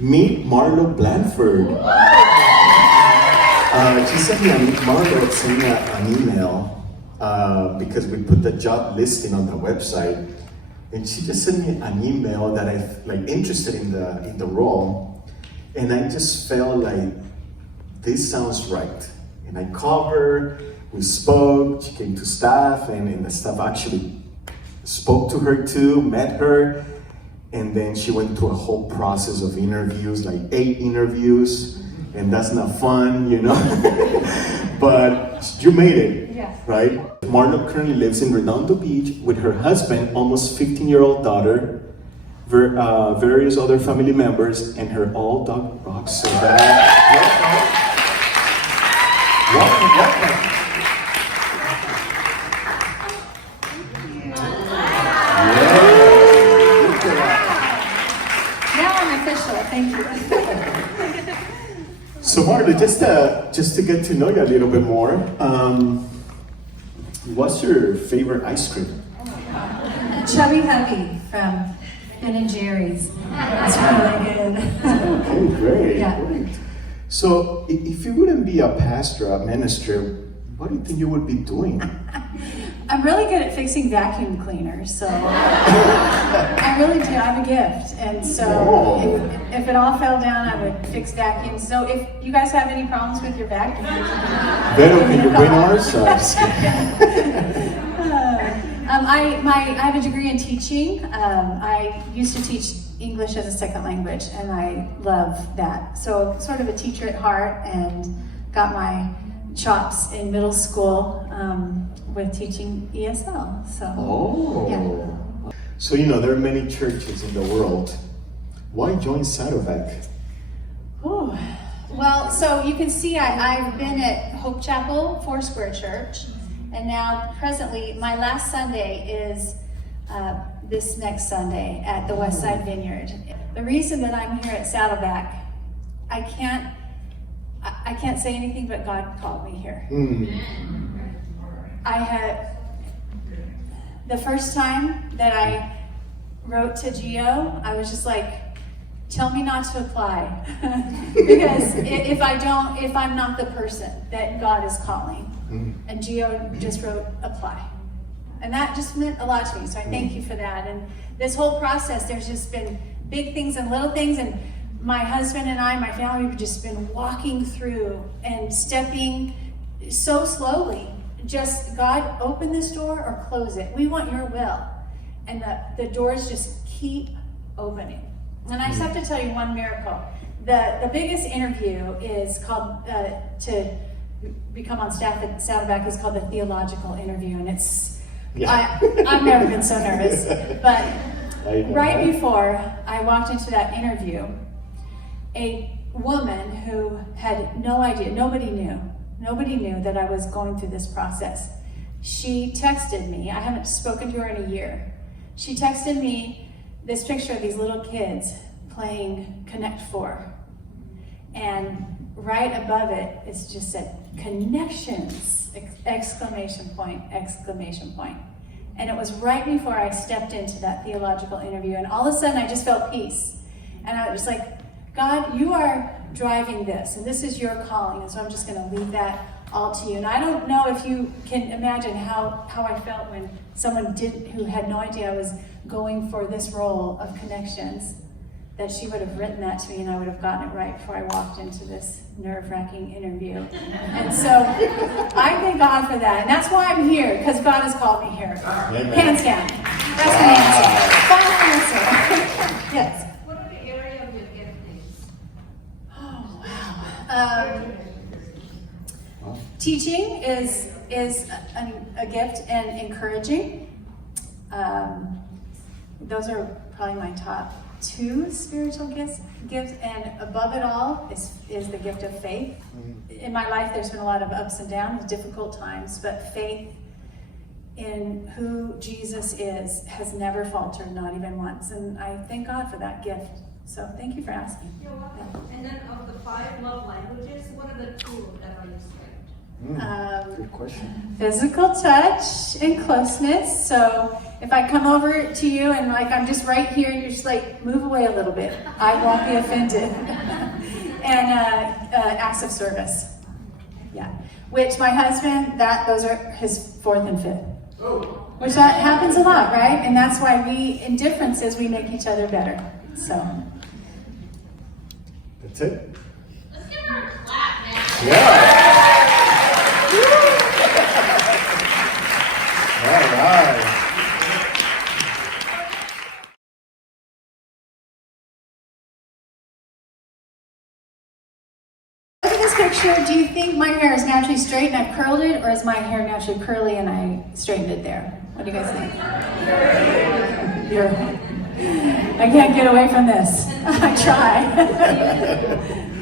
Meet Marlo Blandford. Marlo sent me an email because we put the job listing on the website, and she just sent me an email that I interested in the role, and I just felt like this sounds right. And I called her, we spoke, she came to staff, and the staff actually spoke to her too, met her, and then she went through a whole process of interviews, like 8 interviews, and that's not fun, you know? But you made it, yes. Right? Marlo currently lives in Redondo Beach with her husband, almost 15-year-old daughter, various other family members, and her old dog, Rox. So welcome. Thank you. So Marlo, just to get to know you a little bit more, what's your favorite ice cream? Chubby Hubby from Ben & Jerry's. That's really good. Okay, great. Yeah. Great. So if you wouldn't be a pastor, a minister, what do you think you would be doing? I'm really good at fixing vacuum cleaners, so I really do. I have a gift, and so if it all fell down, I would fix vacuums. So if you guys have any problems with your vacuum, Vero, can you bring ours? I have a degree in teaching. I used to teach English as a second language, and I love that. So sort of a teacher at heart, and got my chops in middle school with teaching ESL. So, yeah. So there are many churches in the world. Why join Saddleback? Oh, well, so you can see I've been at Hope Chapel, Foursquare Church, and now presently my last Sunday is this next Sunday at the West Side Vineyard. The reason that I'm here at Saddleback, I can't say anything, but God called me here. I had, the first time that I wrote to Gio, I was just like, tell me not to apply. Because if I'm not the person that God is calling. And Gio just wrote, apply. And that just meant a lot to me, so I thank you for that. And this whole process, there's just been big things and little things, and my husband and I, my family, have just been walking through and stepping so slowly. Just, God, open this door or close it. We want your will. And the doors just keep opening. And I just have to tell you one miracle. The biggest interview is called, to become on staff at Saddleback, is called the theological interview. And it's, I've never been so nervous. But right before I walked into that interview, a woman who had no idea, nobody knew that I was going through this process. She texted me, I haven't spoken to her in a year. She texted me this picture of these little kids playing Connect 4. And right above it, it's just said, connections, exclamation point. And it was right before I stepped into that theological interview. And all of a sudden I just felt peace. And I was like, God, you are driving this, and this is your calling, and so I'm just going to leave that all to you. And I don't know if you can imagine how I felt when someone who had no idea I was going for this role of connections, that she would have written that to me and I would have gotten it right before I walked into this nerve-wracking interview. And so I thank God for that, and that's why I'm here, because God has called me here. Amen. Hands down. That's my answer. Final answer. Yes. Teaching is a gift, and encouraging. Those are probably my top 2 spiritual gifts, and above it all is the gift of faith. In my life, there's been a lot of ups and downs, difficult times, but faith in who Jesus is has never faltered, not even once, and I thank God for that gift. So thank you for asking. You're welcome. Yeah. And then of the 5 love languages, what are the 2 that are your strength? Good question. Physical touch and closeness. So if I come over to you and like I'm just right here and you're just like move away a little bit, I won't be offended. And acts of service. Yeah. Which my husband, those are his fourth and fifth. Which that happens a lot, right? And that's why in differences we make each other better. So That's it. Let's give her a clap, man. Yeah. All right. look at this picture. Do you think my hair is naturally straight and I've curled it, or is my hair naturally curly and I straightened it there? What do you guys think? I can't get away from this. I try.